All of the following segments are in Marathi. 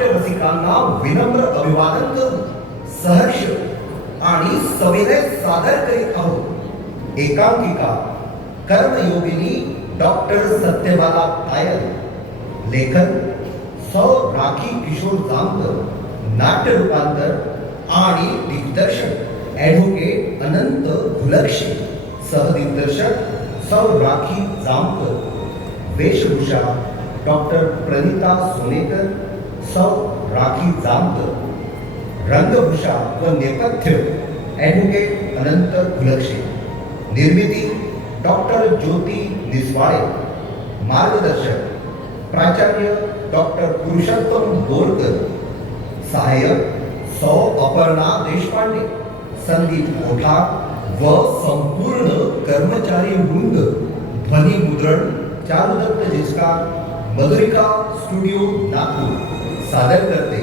नाट्य रसिकांना विनम्र अभिवादन करून सहर्ष आणि सविनय सादर करीत आहोत एकांकिका कर्मयोगिनी डॉक्टर सत्यबाला तायल. लेखन सौ राखी किशोर जामकर. नाट्य रूपांतर आणि दिग्दर्शन ॲडव्होकेट अनंत घुलक्षे. सहदिग्दर्शक सौ राखी जामकर. वेशभूषा डॉक्टर प्रणिता सोनेकर, सौ राखी जामकर. रंगभूषा व नेपथ्य ॲडव्होकेट अनंत घुलक्षे. निर्मिती डॉक्टर ज्योती निसवाळे. मार्गदर्शक प्राचार्य डॉक्टर पुरुषोत्तम बोरकर. सहाय्यक सौ अपर्णा देशपांडे. संदीप मोठा व संपूर्ण कर्मचारी वृंद. ध्वनी मुद्रण चारुदत्त जिचकार, मधुरिका स्टुडिओ नागपूर. सादर करते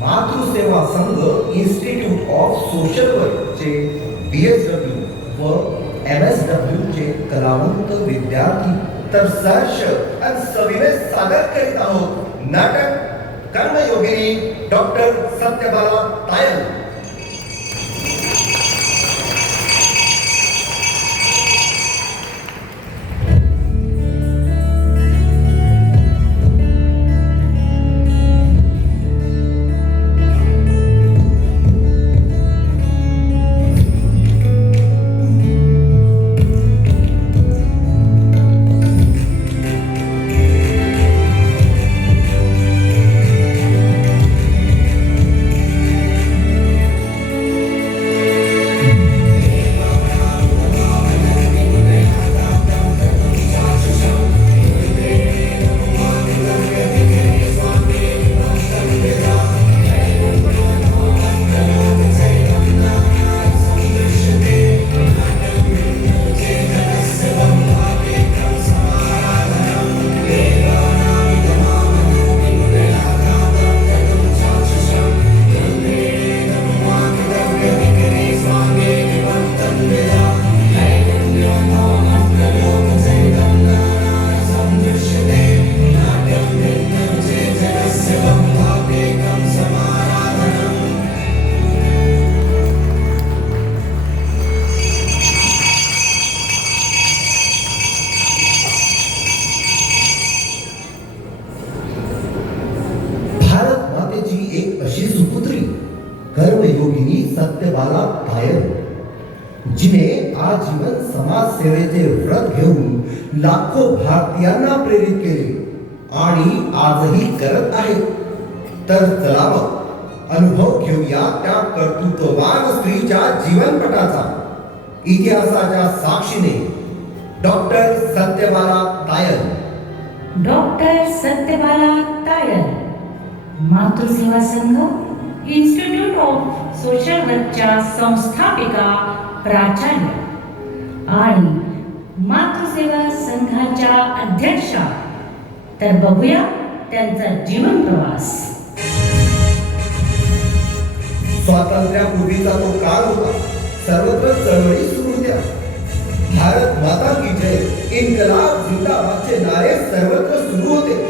मातृसेवा संघ इन्स्टिट्यूट ऑफ सोशल वर्कचे BSW व MSW चे कलावंत विद्यार्थी. तर सहर्ष आणि सविनय सादर करीत आहोत नाटक कर्मयोगिनी डॉक्टर सत्यबाला तायल. कर्मयोगिनी सत्यबाला तायल, जिने आजीवन समाज सेवेचे व्रत घेऊन लाखो भारतीयांना प्रेरित केले आणि आजही करत आहे. तर चलावं अनुभव घेऊया त्या कर्तृत्ववान स्त्रीच्या जीवनपटाचा. इतिहासाच्या साक्षीने डॉक्टर सत्यबाला तायल. डॉक्टर सत्यबाला तायल, मातृसेवा संघ इन्स्टिट्यूट ऑफ सोशल वर्कच्या संस्थापिका प्राचार्य आणि मातृसेवा संघाच्या अध्यक्षा. तर बघूया त्यांचा जीवन प्रवास. स्वातंत्र्यापूर्वीचा तो काळ होता. सर्वत्र चळवळी सुरू होत्या. भारत माता की जय, इन्कलाब जिंदाबादचे नारे सर्वत्र सुरू होते.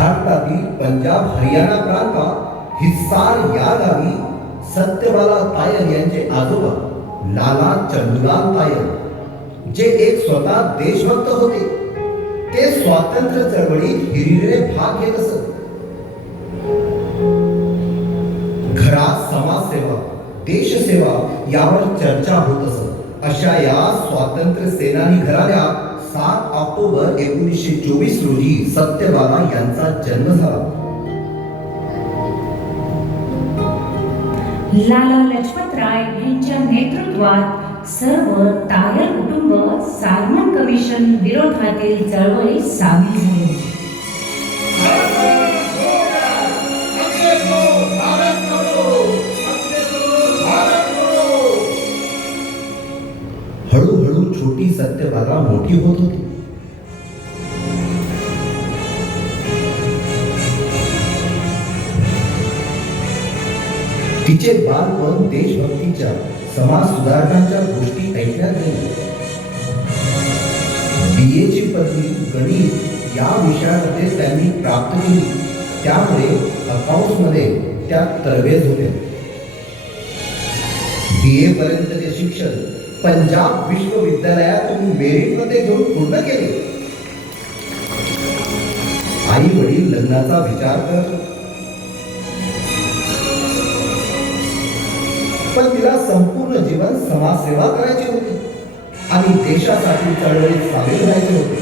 भारतातील पंजाब हरियाणा प्रांतात हिसार या गावी सत्यबाला तायल यांचे आजोबा लाला चंदूलाल तायल, जे एक स्वतः देशभक्त होते, ते स्वातंत्र्य चळवळीत हिरिरीने भाग घेत असत. घरात समाजसेवा, देशसेवा यावर चर्चा होत असत. अशा या स्वातंत्र्य सेनानी घराण्यात 7 ऑक्टोबर 1924 रोजी सत्यबाला यांचा जन्म झाला. लाला लजपतराय यांच्या नेतृत्वात सर्व तायल कुटुंब सालमन कमिशन विरोधातील चळवळीत सामील झाले. हळूहळू छोटी सत्यबाला मोठी होत होती. तिचे बालपण देशभक्तीच्या, समाज सुधारणांच्या गोष्टी ऐकण्यात गेले. BA ची पदवी गणित या विषयामध्ये त्यांनी प्राप्त केली. त्यामुळे अकाउंट्समध्ये त्या तरबेज होत्या. BA पर्यंतचे शिक्षण पंजाब विश्वविद्यालयातून मेरिटमध्ये घेऊन पूर्ण केले. आई वडील लग्नाचा विचार करत होते. पण तिला संपूर्ण जीवन समाजसेवा करायची होती आणि देशासाठी चळवळीत सामील व्हायचे होते.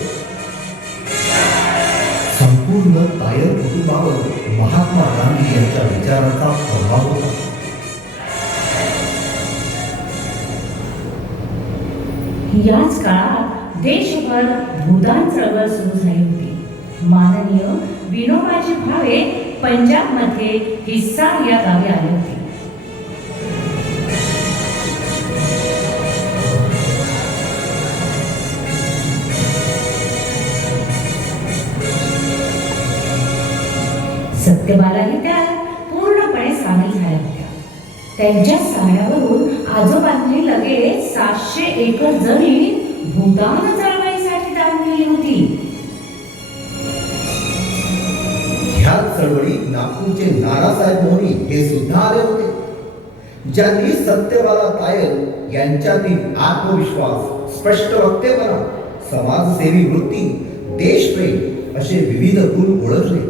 संपूर्ण तायर कुटुंबावर महात्मा गांधी यांच्या विचारांचा प्रभाव होता. याच काळात देशभर भूदान चळवळ सुरू झाली होती. माननीय विनोबाजी भावे पंजाबमध्ये हिस्सार या गावी आले होते. सत्यबालाही त्या पूर्णपणे सामील झाल्या होत्या. त्यांच्या सांगण्यावरून आजोबांनी लगेच 700 एकर जमीन भूदान चळवळीसाठी दान केली होती. ह्या चळवळीत नागपूरचे नानासाहेब मोहनी हे सुद्धा आले होते, ज्यांनी सत्यबाला तायल यांच्यातील आत्मविश्वास, स्पष्ट वक्तेपणा, समाजसेवी वृत्ती, देशप्रेम असे विविध गुण ओळखले.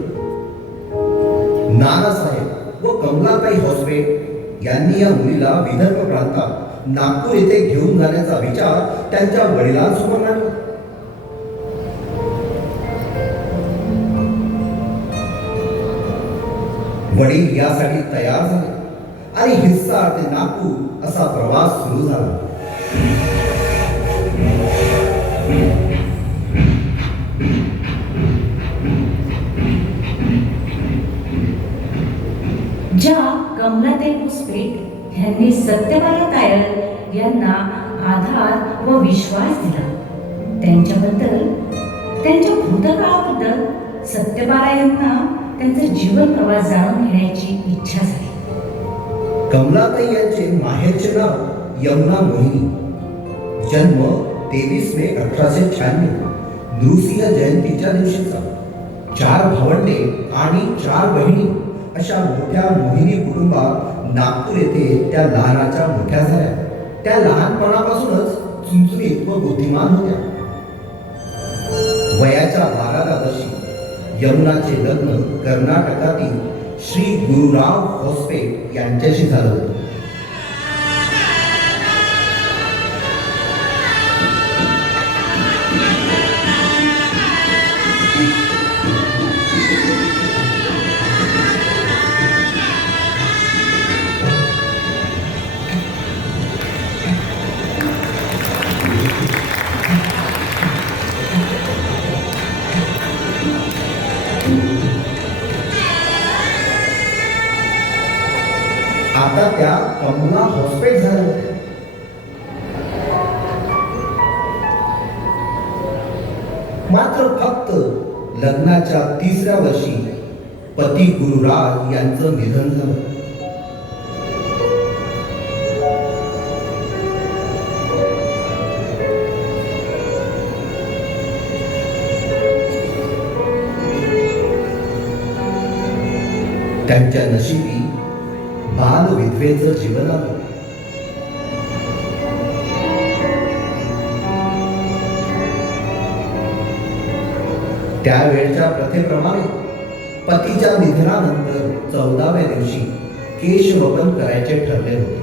नानासाहेब व कमलाताई होसपे यांनी या मुलीला विदर्भ प्रांतात नागपूर येथे घेऊन जाण्याचा विचार त्यांच्या वडिलांसमोर मांडला. वडील यासाठी तयार झाले आणि हिस्सार ते नागपूर असा प्रवास सुरू झाला. ज्या कमलाताई होसपे यांनी सत्यबाला तायल यांना आधार व विश्वास दिला, त्यांच्याबद्दल, त्यांच्या भूतकाळाबद्दल सत्यबाला यांना त्यांचा जीवन प्रवास जाणून घेण्याची इच्छा झाली. कमलाताई यांचे माहेरचे नाव यमुना मोहिनी. जन्म 23 मे 1896 नृसिंह जयंतीच्या दिवशीचा. 4 भावंडे आणि 4 बहिणी अशा मोठ्या मोहिनी कुटुंबात नागपूर येथे त्या लहानाच्या मोठ्या झाल्या. त्या लहानपणापासूनच चुणचुणीत व बुद्धिमान होत्या. वयाच्या 12व्या वर्षी यमुनाचे लग्न कर्नाटकातील श्री गुरुराव होसपे यांच्याशी झालं होतं. आता त्या कमला हॉस्पिटल झाल्या होत्या. मात्र फक्त लग्नाच्या 3ऱ्या वर्षी पती गुरुराज यांचं निधन झालं. त्यांच्या नशिबी बाल विधवेचं जीवन आलं. त्यावेळच्या प्रथेप्रमाणे पतीच्या निधनानंतर 14व्या दिवशी केशवपन करायचे ठरले होते.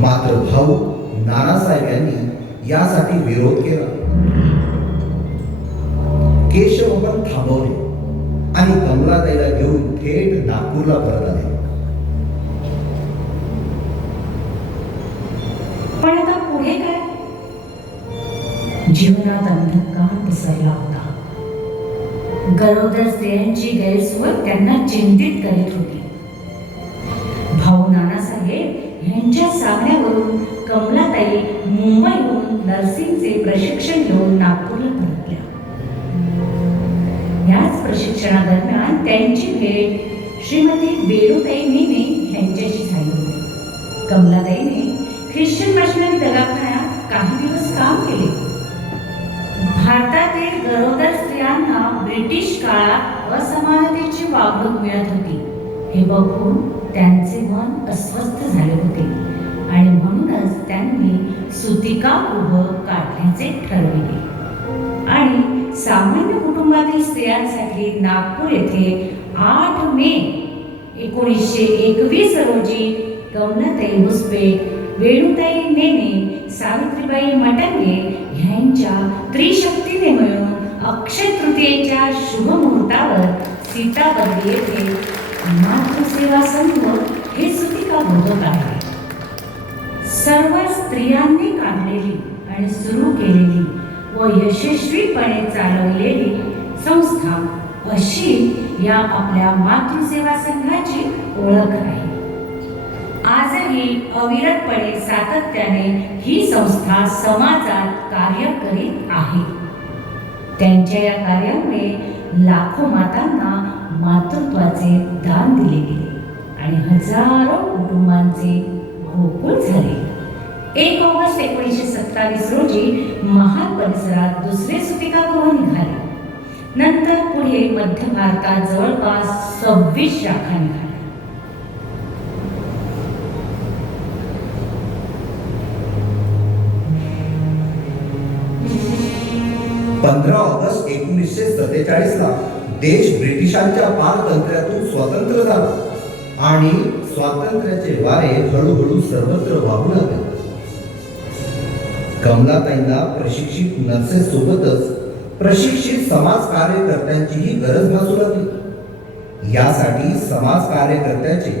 मात्र भाऊ नानासाहेब यांनी यासाठी विरोध केला. केशवपन थांबवले आणि कमलाताईला घेऊन थेट नागपूरला परत आले. पण आता पुढे काय? जीवनात अंधकार पसरला होता. गरोदर स्त्रियांची गैरसोय त्यांना चिंतित करीत होती. भाऊ नानासाहेब यांच्या सांगण्यावरून कमलाताई मुंबईहून नर्सिंगचे प्रशिक्षण घेऊन नागपूरला परतल्या. प्रशिक्षणादरम्यान त्यांची भेट श्रीमती वेणुताई नेने यांच्याशी झाली होती. कमलाताईने ख्रिश्चन मिशनरी दवाखान्यात काही दिवस काम केले. भारतातील गरोदर स्त्रियांना ब्रिटिश काळात असमानतेची वागणूक मिळत होती हे बघून त्यांचे मन अस्वस्थ झाले होते आणि म्हणूनच त्यांनी सुतिकागृह काढण्याचे ठरविले आणि सामान्य कुटुंबातील स्त्रियांसाठी नागपूर येथे 8 मे 1921 रोजी कमलाताई भुसबे, वेणुताई नेने, सावित्रीबाई मटंगे ह्यांच्या त्रिशक्तीने मिळून अक्षय तृतीयेच्या शुभ मुहूर्तावर सीताबर्डी येथे मातृसेवा संघ हे सुतिकागृह काढले. सर्व स्त्रियांनी काढलेली आणि सुरू केलेली व यशस्वीपणे चालवलेली संस्था अशी या आपल्या मातृसेवा संघाची ओळख आहे. आजही अविरतपणे सातत्याने ही संस्था समाजात कार्य करीत आहे. त्यांच्या या कार्यामुळे लाखो मातांना मातृत्वाचे दान दिले गेले आणि हजारो कुटुंबांचे गोकुळ झाले. 1 ऑगस्ट 1927 रोजी महाल परिसरात दुसरे सुतिकागृह निघाले. नंतर पुढे मध्य भारतात जवळपास 26 शाखा निघाल्या. 15 ऑगस्ट 1947 ला देश ब्रिटिशांच्या पारतंत्र्यातून स्वतंत्र झाला आणि स्वातंत्र्याचे वारे हळूहळू सर्वत्र वाहू लागले. कमलाताईंना प्रशिक्षित नर्सेस सोबतच प्रशिक्षित समाज कार्यकर्त्यांचीही गरज भासू लागली. यासाठी समाज कार्यकर्त्याचे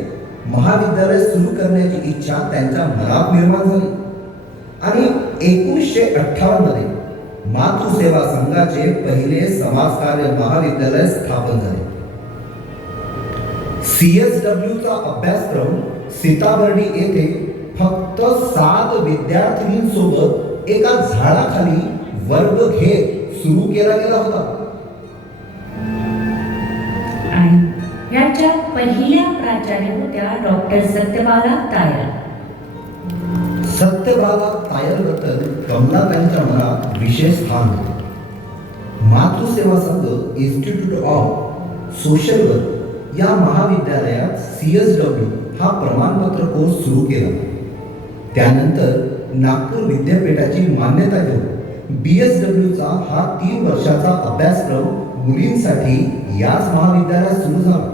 महाविद्यालय सुरू करण्याची इच्छा त्यांच्या मनात निर्माण झाली आणि 1958 मध्ये मातृसेवा संघाचे पहिले समाजकार्य महाविद्यालय स्थापन झाले. CSW चा अभ्यासक्रम सीताबर्डी येथे फक्त 7 विद्यार्थिनींसोबत एका झाडाखाली वर्ग घेत सुरू केला गेला होता. आणि याच्या पहिल्या प्राचार्य होत्या डॉक्टर सत्यबाला तायर. सत्यबाला तायरबद्दल कमलाताईंच्या मनात विशेष स्थान होते. मातृसेवा संघ इन्स्टिट्यूट ऑफ सोशल वर्क या महाविद्यालयात CSW हा प्रमाणपत्र कोर्स सुरू केला. त्यानंतर नागपूर विद्यापीठाची मान्यता घेऊन BSW चा हा 3 वर्षाचा अभ्यासक्रम मुलींसाठी याच महाविद्यालयात सुरू झाला.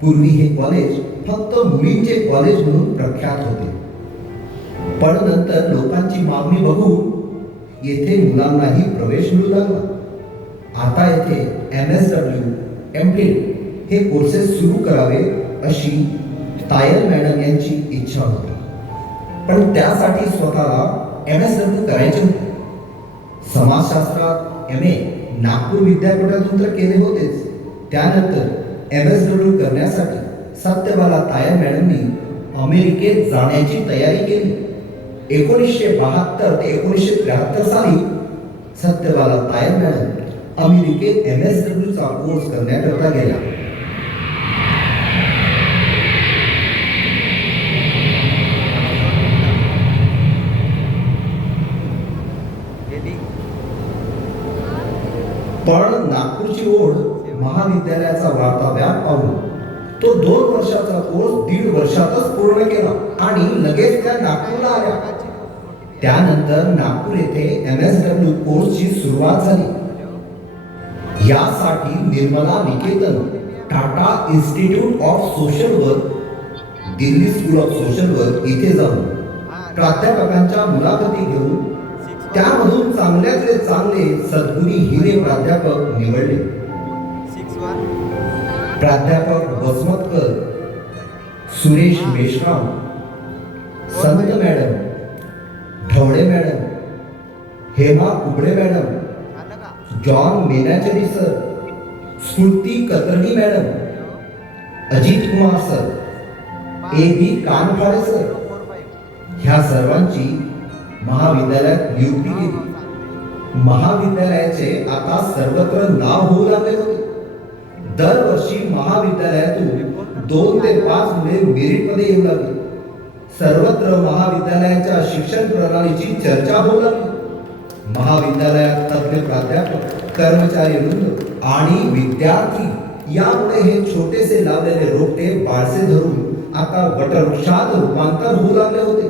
पूर्वी हे कॉलेज फक्त मुलींचे कॉलेज म्हणून प्रख्यात होते, पण नंतर लोकांची मागणी बघून येथे मुलांनाही प्रवेश मिळू लागला. आता येथे MSW, MPhil हे कोर्सेस सुरू करावे अशी तायर मॅडम यांची इच्छा होती, पण त्यासाठी स्वतःला MSW करायचे होते. समाजशास्त्रात MA नागपूर विद्यापीठातून तर केले होतेच, त्यानंतर MSW करण्यासाठी सत्यबाला तायर मॅडमनी अमेरिकेत जाण्याची तयारी केली. 1972 ते 1973 साली सत्यबाला तायर मॅडम अमेरिकेत MSW चा कोर्स करण्याकरता गेल्या. पण नागपूरची ओढ महाविद्यालयाचा वाढता व्याप पाहून तो 2 वर्षाचा कोर्स 1.5 वर्षातच पूर्ण केला आणि लगेच त्या नागपूरला आल्या. त्यानंतर नागपूर येथे MSW कोर्सची सुरुवात झाली. यासाठी Nirmala Niketan, Tata institute of social work, Delhi school of social work इथे जाऊन प्राध्यापकांच्या मुलाखती घेऊन त्यामधून चांगल्यातले चांगले सद्गुणी हिरे प्राध्यापक निवडले. प्राध्यापक वसमतकर, Suresh Meshram, Sant madam, Dhawale madam, Hema Kubade madam, John Menachery sir, Sphurti Katarni madam, Ajit Kumar sir, AB Kanphale sir, ह्या सर्वांची महाविद्यालयात नियुक्ती केली. महाविद्यालयाचे आता सर्वत्र नाव होऊ लागले होते. दरवर्षी महाविद्यालयातून 2 ते 5 मुले मेरिटमध्ये येऊ लागली. सर्वत्र महाविद्यालयाच्या शिक्षण प्रणालीची चर्चा होऊ लागली. महाविद्यालयात तज्ञ प्राध्यापक, कर्मचारी वृंद आणि विद्यार्थी यामुळे हे छोटेसे लावलेले रोपटे बाळसे धरून आता वटवृक्षात रूपांतर होऊ लागले होते.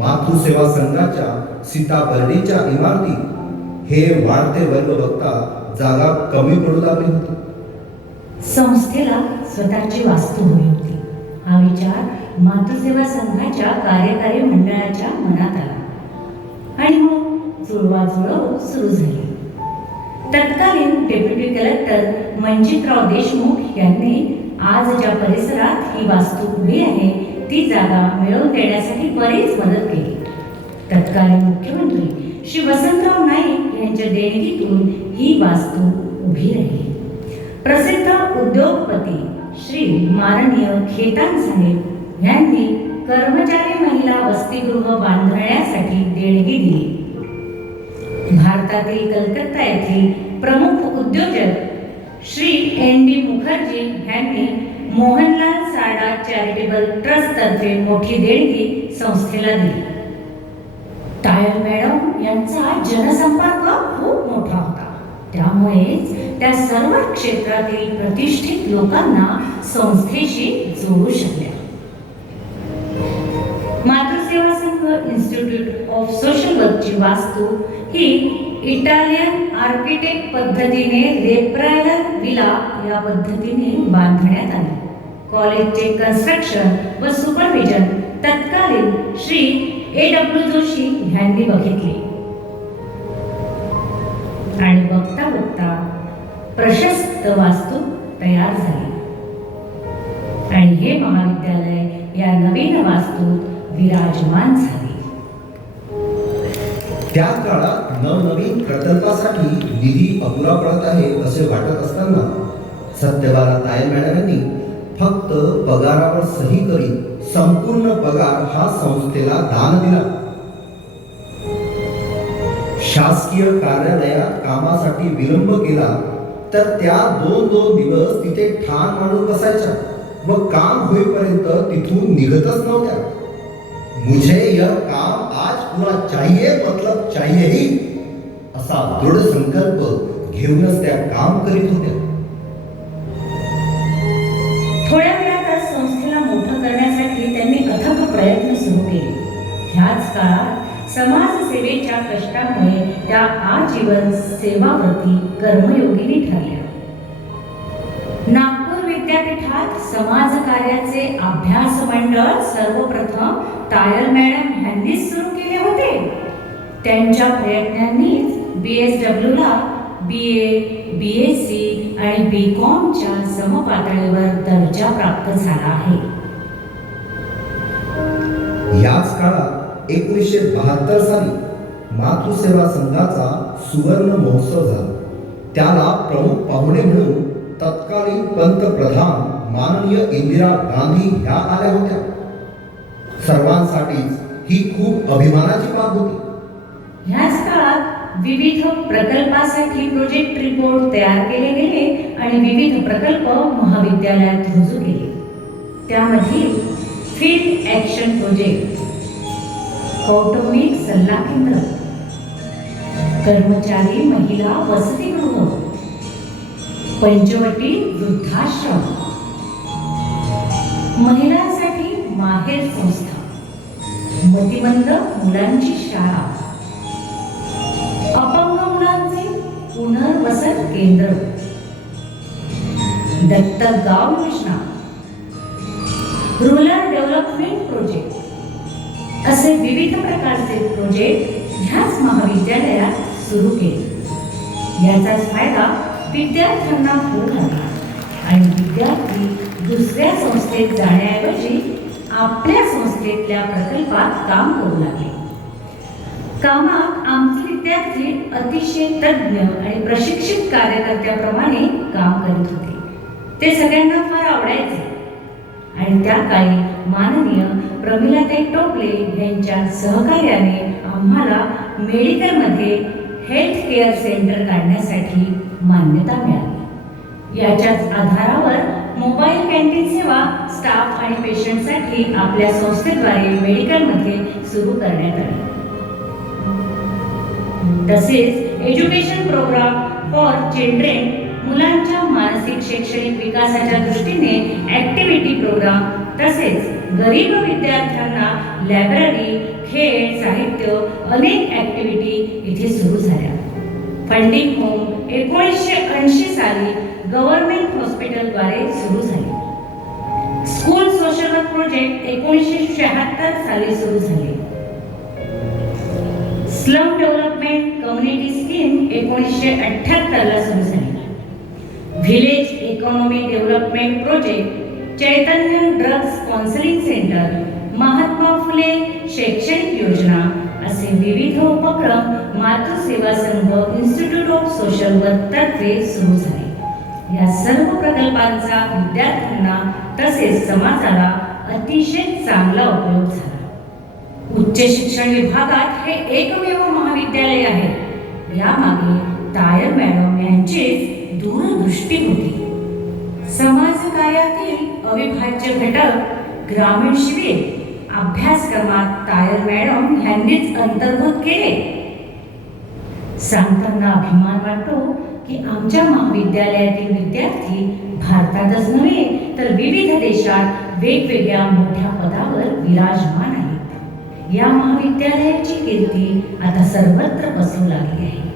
मातृसेवा संघाच्या सीताबर्डीच्या इमारती हे वाढते वर्ग बघता जागा कमी पडू लागली होती. संस्थेला स्वतःची वास्तू हवी होती. हा विचार मातृसेवा संघाच्या कार्यकारी मंडळाच्या मनात आला आणि मग जुळवाजुळव सुरू झाली. तत्कालीन डेप्युटी कलेक्टर मनजितराव देशमुख यांनी आज ज्या परिसरात ही वास्तू उभी आहे ती जागा मिळवून देण्यासाठी बरीच मदत केली. तत्कालीन मुख्यमंत्री श्री वसंतराव नाईक यांच्या देणगीतून ही वास्तू उभी राहिली. प्रसिद्ध उद्योगपती श्री माननीय खेतान साहेब यांनी कर्मचारी महिला वसतिगृह बांधण्यासाठी देणगी दिली. भारतातील कलकत्ता येथील प्रमुख उद्योजक श्री एन.डी. मुखर्जी यांनी मोहनलाल सारडा चॅरिटेबल ट्रस्ट तर्फे मोठी देणगी संस्थेला दिली. टायल मॅडम यांचा जनसंपर्क खूप मोठा होता. त्यामुळेच त्या सर्व क्षेत्रातील प्रतिष्ठित लोकांना संस्थेशी जोडू शकल्या. मातृसेवा संघ इन्स्टिट्यूट ऑफ सोशल वर्कची वास्तू ही इटालियन आर्किटेक्ट पद्धतीने रेप्रायलर विला या पद्धतीने बांधण्यात आली. कॉलेजचे कन्स्ट्रक्शन व सुपरविजन तत्कालीन श्री A.W. जोशी यांनी बघितले आणि बघता बघता प्रशस्त वास्तू तयार झाली आणि हे महाविद्यालय या नवीन वास्तूत विराजमान झाले. त्या काळात नवनवीन प्रकल्पासाठी निधी अपुरा पडत आहे असे वाटत असताना सत्यबाला तायल मॅडम यांनी फक्त पगारावर सही करीत संपूर्ण पगार हा संस्थेला दान दिला. शासकीय कार्यालयात कामासाठी विलंब केला तर त्या 2-2 दिवस तिथे ठाण मांडून बसायच्या व काम होईपर्यंत तिथून निघतच नव्हत्या. मुझे यह काम आज पूरा चाहिए, मतलब चाहिए ही असा दृढ संकल्प घेऊनच त्या काम करीत होत्या. थोड्या वेळातच संस्थेला मोठं करण्यासाठी त्यांनी अथक प्रयत्न सुरू केले. ह्याच काळात समाजसेवेच्या कष्टामुळे त्या आजीवन सेवाव्रती कर्मयोगिनी ठरल्या. नागपूर विद्यापीठात समाज कार्याचे अभ्यास मंडळ सर्वप्रथम तायल मॅडम यांनीच सुरू केले होते. त्यांच्या प्रयत्नांनीच BSW ला BA, BSc आणि BComच्या समपातळीवर दर्जा प्राप्त झाला आहे. याच काळात 1972 साली मातृसेवा संघाचा सुवर्ण महोत्सव झाला. त्याला प्रमुख पाहुणे म्हणून तत्कालीन पंतप्रधान माननीय इंदिरा गांधी ह्या आल्या होत्या. सर्वांसाठीच ही खूप अभिमानाची बाब होती. ह्याच काळात विविध प्रकल्पासाठी प्रोजेक्ट रिपोर्ट तयार केले गेले आणि विविध प्रकल्प महाविद्यालयात रुजू केले. त्यामधील फील्ड ॲक्शन प्रोजेक्ट, कौटुंबिक सल्ला केंद्र, कर्मचारी महिला वसतिगृह, पंचवटी वृद्धाश्रम, महिलांसाठी माहेर संस्था, मतिमंद मुलांची शाळा, अपंग मुलांचे पुनर्वसन केंद्र, दत्तक गाव योजना, रूरल डेव्हलपमेंट प्रोजेक्ट असे विविध प्रकारचे प्रोजेक्ट ह्याच महाविद्यालयात सुरू केले. याचाच फायदा विद्यार्थ्यांना होऊ लागला आणि विद्यार्थी दुसऱ्या संस्थेत जाण्याऐवजी आपल्या संस्थेतल्या प्रकल्पात काम करू लागले. कामात आमचे विद्यार्थी अतिशय तज्ञ आणि प्रशिक्षित कार्यकर्त्याप्रमाणे काम करत होते. ते सगळ्यांना फार आवडायचे आणि त्या काळी माननीय प्रमिलाताई टोपले यांच्या सहकार्याने आम्हाला मेडिकलमध्ये हेल्थ केअर सेंटर काढण्यासाठी मान्यता मिळाली. याच्याच आधारावर मोबाईल कॅन्टीन सेवा स्टाफ आणि पेशंटसाठी आपल्या संस्थेद्वारे मेडिकलमध्ये सुरू करण्यात आली. तसेच एज्युकेशन प्रोग्राम फॉर चिल्ड्रेन, मुलांच्या मानसिक शैक्षणिक विकासाच्या दृष्टीने ॲक्टिव्हिटी प्रोग्राम, तसेच गरीब विद्यार्थ्यांना लायब्ररी, खेळ, साहित्य, अनेक ॲक्टिव्हिटी इथे सुरू झाल्या. फंडिंग होम 1980 साली गव्हर्नमेंट हॉस्पिटलद्वारे सुरू झाले. स्कूल सोशल वर्क प्रोजेक्ट 1976 साली सुरू झाले. स्लम डेव्हलपमेंट कम्युनिटी स्कीम 1978 ला सुरू झाली. व्हिलेज इकॉनॉमी डेव्हलपमेंट प्रोजेक्ट, चैतन्य drugs counselling centre, Mahatma Phule शैक्षणिक योजना असे विविध उपक्रम मातृसेवा संघ इन्स्टिट्यूट ऑफ सोशल वर्क तर्फे सुरू झाले. या सर्व प्रकल्पांचा विद्यार्थ्यांना तसेच समाजाला अतिशय चांगला उपयोग झाला. उच्च शिक्षण विभागात हे एकमेव महाविद्यालय आहे. यामागे तायर मॅडम यांचीच दूरदृष्टी होती. समाजकार्यातील अविभाज्य घटक ग्रामीण शिबिर अभ्यासक्रमात तायर मॅडम यांनीच अंतर्भूत केले. सांगताना अभिमान वाटतो की आमच्या महाविद्यालयातील विद्यार्थी भारतातच नव्हे तर विविध देशात वेगवेगळ्या मोठ्या पदावर विराजमान आहेत. या महाविद्यालयाची कीर्ती आता सर्वत्र पसरू लागली आहे.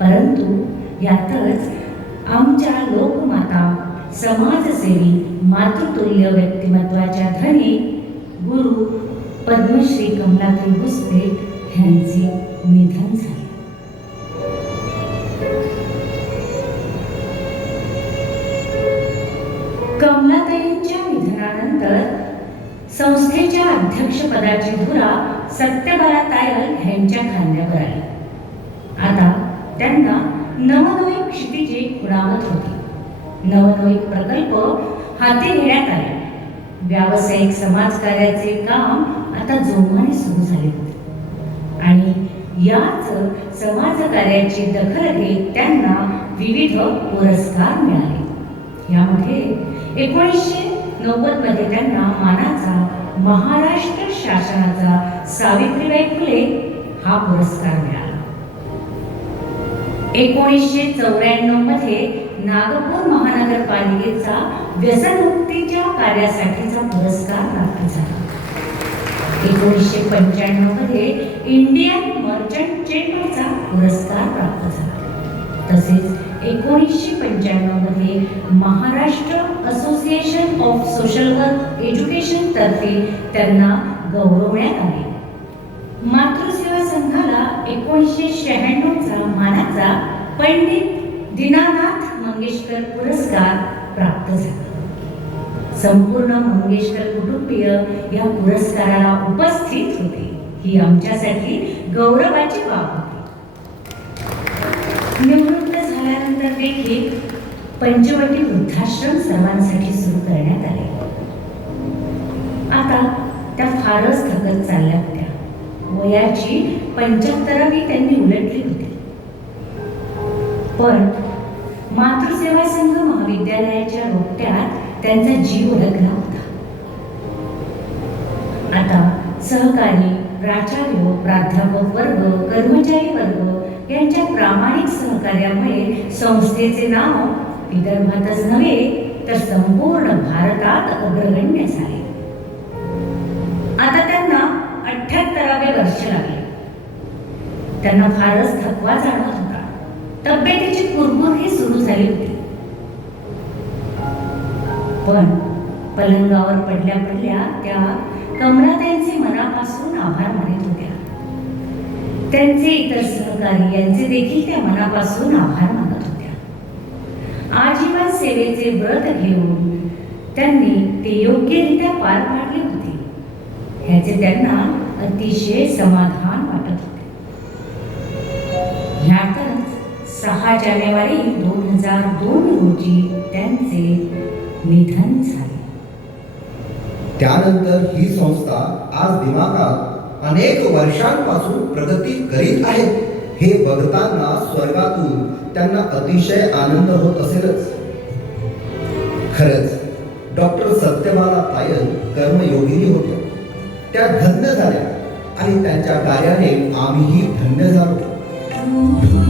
परंतु यातच आमच्या लोकमाता, समाजसेवी, मातृतुल्य व्यक्तिमत्वाच्या धनी गुरु पद्मश्री कमलाताई भुसबे यांचे निधन झाले. कमलाताईंच्या निधनानंतर संस्थेच्या अध्यक्षपदाची धुरा सत्यबाला तायल यांच्या खांद्यावर आली. आता त्यांना नवनवीन क्षितिजे खुणावत होती. नवनवीन प्रकल्प हाती घेण्यात आले. व्यावसायिक समाजकार्याचे काम आता जोमाने सुरू झाले होते आणि याच समाजकार्याची दखल घेत त्यांना विविध पुरस्कार मिळाले. यामध्ये 1990 मध्ये त्यांना मानाचा महाराष्ट्र शासनाचा सावित्रीबाई फुले हा पुरस्कार मिळाला. 1994 मध्ये नागपूर महानगरपालिकेचा व्यसनमुक्तीच्या कार्यासाठीचा पुरस्कार प्राप्त झाला. 1995 मध्ये इंडियन मर्चंट चेंबरचा पुरस्कार प्राप्त झाला. तसेच 1995 मध्ये Maharashtra association of social work education तर्फे त्यांना गौरवण्यात आले. मातृसेवा संघाला 1996 मानाचा पंडित दीनानाथ मंगेशकर पुरस्कार प्राप्त झाला. संपूर्ण मंगेशकर कुटुंबीय या पुरस्काराला उपस्थित होते. ही आमच्यासाठी गौरवाची बाब होती. निवृत्त झाल्यानंतर देखील पंचवटी वृद्धाश्रम सर्वांसाठी सुरू करण्यात आले. आता त्या फारच थकत चालल्या होत्या. वयाची 75वी त्यांनी उलटली होती. पण मातृसेवा संघ महाविद्यालयाच्या रोट्यात त्यांचा जीव अडकला होता. आता सहकारी, प्राचार्य, प्राध्यापक वर्ग, कर्मचारी वर्ग यांच्या प्रामाणिक सहकार्यामुळे संस्थेचे नाव विदर्भातच नव्हे तर संपूर्ण भारतात अग्रगण्य झाले. आता त्यांना 78वे वर्ष लागले. त्यांना फारच थकवा जाणवत होता. तब्येतीची कुरबुरही सुरू झाली होती. पण पलंगावर पडल्या पडल्या त्या कमलाताईंचे मनापासून आभार मानित होत्या. त्यांचे इतर सहकारी यांचे देखील त्या मनापासून आभार मानत होत्या. आजीवन सेवेचे व्रत घेऊन त्यांनी ते योग्यरित्या पार पाडले होते. ह्याचे त्यांना अतिशय समाधान वाटत होते. ह्यातच 6 जानेवारी 2002 रोजी त्यांचे निधन झाले. त्यानंतर ही संस्था आज दिमागात अनेक वर्षांपासून प्रगती करीत आहे. हे बघताना स्वर्गातून त्यांना अतिशय आनंद होत असेलच. खरंच डॉक्टर सत्यबाला तायल कर्मयोगिनी होत्या. त्या धन्य झाल्या आणि त्यांच्या कार्याने आम्हीही धन्य झालो.